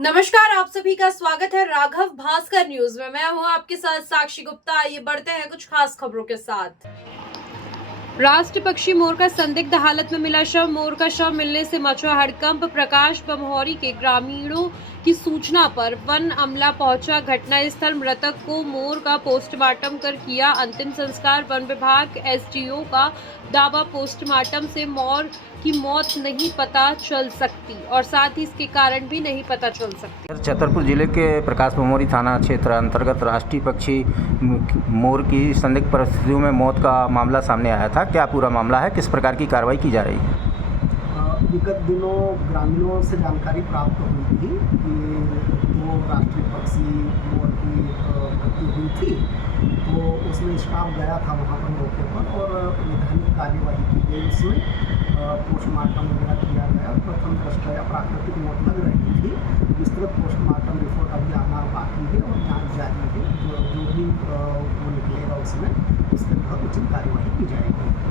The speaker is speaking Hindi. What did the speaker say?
नमस्कार, आप सभी का स्वागत है राघव भास्कर न्यूज में। मैं हूं आपके साथ साक्षी गुप्ता। आइए बढ़ते हैं कुछ खास खबरों के साथ। राष्ट्र पक्षी मोर का संदिग्ध हालत में मिला शव। मोर का शव मिलने से मचा हड़कंप। प्रकाश बमहौरी के ग्रामीणों की सूचना पर वन अमला पहुंचा घटनास्थल। मृतक को मोर का पोस्टमार्टम कर किया अंतिम संस्कार। वन विभाग एसडीओ का दावा, पोस्टमार्टम से मोर की मौत नहीं पता चल सकती और साथ ही इसके कारण भी नहीं पता चल सकती। छतरपुर जिले के प्रकाश बमौरी थाना क्षेत्र अंतर्गत राष्ट्रीय पक्षी मोर की संदिग्ध परिस्थितियों में मौत का मामला सामने आया था। क्या पूरा मामला है, किस प्रकार की कार्रवाई की जा रही है? विगत दिनों ग्रामीणों से जानकारी प्राप्त हुई थी कि वो राष्ट्रीय पक्षी मोर की मृत्यु हुई थी, तो उसमें स्टाफ गया था वहाँ पर मौके पर और वैधानिक कार्यवाही की गई। उसमें पोस्टमार्टम वगैरह किया गया। प्रथम दृष्टया प्राकृतिक मौत लग रही थी। विस्तृत पोस्टमार्टम रिपोर्ट अभी आना बाकी है और जाँच जारी है। जो भी वो निकलेगा उसमें उसके तहत उचित कार्यवाही की जाएगी।